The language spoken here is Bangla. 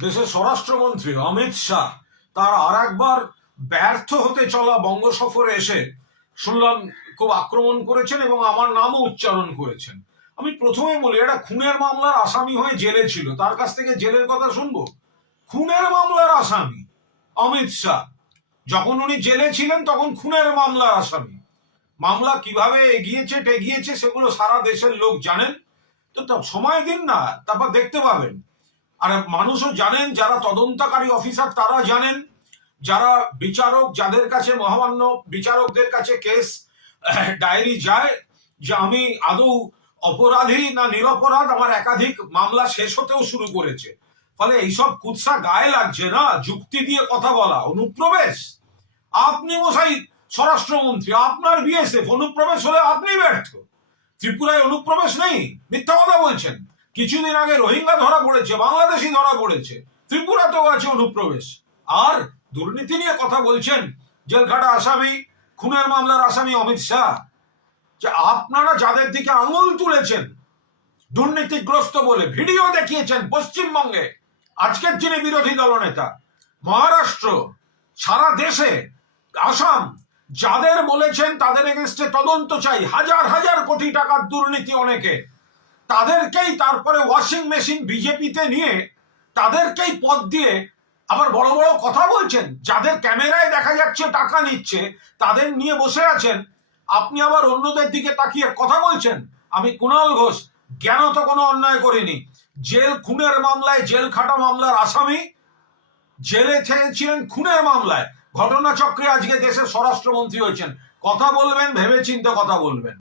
দেশের স্বরাষ্ট্রমন্ত্রী অমিত শাহ তার আর একবার ব্যর্থ হতে চলা বঙ্গ সফরে এসে শুনলাম খুব আক্রমণ করেছেন এবং আমার নামও উচ্চারণ করেছেন। আমি প্রথমে বলি, এটা খুনের মামলার আসামি হয়ে জেলে ছিল। তার কাছ থেকে জেলের কথা শুনব? খুনের মামলার আসামি অমিত শাহ। যখন উনি জেলে ছিলেন তখন খুনের মামলার আসামি। মামলা কীভাবে এগিয়েছে, টেগিয়েছে সেগুলো সারা দেশের লোক জানেন। তো সময় দিন না, তারপর দেখতে পাবেন। আর মানুষও জানেন, যারা তদন্তকারী অফিসার তারা জানেন, যারা বিচারক যাদের কাছে মহামান্য বিচারকদের কাছে কেস ডায়েরি যায়, যে আমি আদৌ অপরাধী না নিরপরাধ, আমার একাধিক মামলা শেষ হতেও শুরু করেছে। ফলে এইসব কুৎসা গায়ে লাগছে না, যুক্তি দিয়ে কথা বলা। অনুপ্রবেশ? আপনি মশাই, স্বরাষ্ট্রমন্ত্রী, আপনার বিএসএফ, অনুপ্রবেশ হলে আপনি ব্যর্থ। ত্রিপুরায় অনুপ্রবেশ নেই, মিথ্যা কথা বলছেন। কিছুদিন আগে রোহিঙ্গা ধরা পড়েছে, বাংলাদেশি ধরা পড়েছে, ত্রিপুরাতেও আছে অনুপ্রবেশ। আর দুর্নীতি নিয়ে কথা বলছেন জেলখাটা আসামি, খুনের মামলার আসামি অমিত শাহ। যে আপনারা যাদের দিকে আঙুল তুলেছেন, দুর্নীতিগ্রস্ত বলে ভিডিও দেখিয়েছেন পশ্চিমবঙ্গে, আজকের যিনি বিরোধী দলনেতা, মহারাষ্ট্র, সারা দেশে, আসাম, যাদের বলেছেন তাদের এগেনস্টে তদন্ত চাই, হাজার হাজার কোটি টাকার দুর্নীতি অনেকে। তাদেরকেই তারপরে ওয়াশিং মেশিন বিজেপিতে নিয়ে তাদেরকেই পদ দিয়ে আবার বড় বড় কথা বলছেন, যাদের ক্যামেরায় দেখা যাচ্ছে, টাকা নিচ্ছে, তাদের নিয়ে বসে আছেন। আপনি আবার অন্যদের দিকে তাকিয়ে কথা বলছেন। আমি কুণাল ঘোষ জ্ঞান তো কোনো অন্যায় করিনি? জেল খুনের মামলায় জেল খাটা মামলার আসামি, জেলে ছেড়েছিলেন খুনের মামলায়। ঘটনাচক্রে আজকে দেশের স্বরাষ্ট্রমন্ত্রী হয়েছেন। কথা বলবেন ভেবে চিন্তে কথা বলবেন।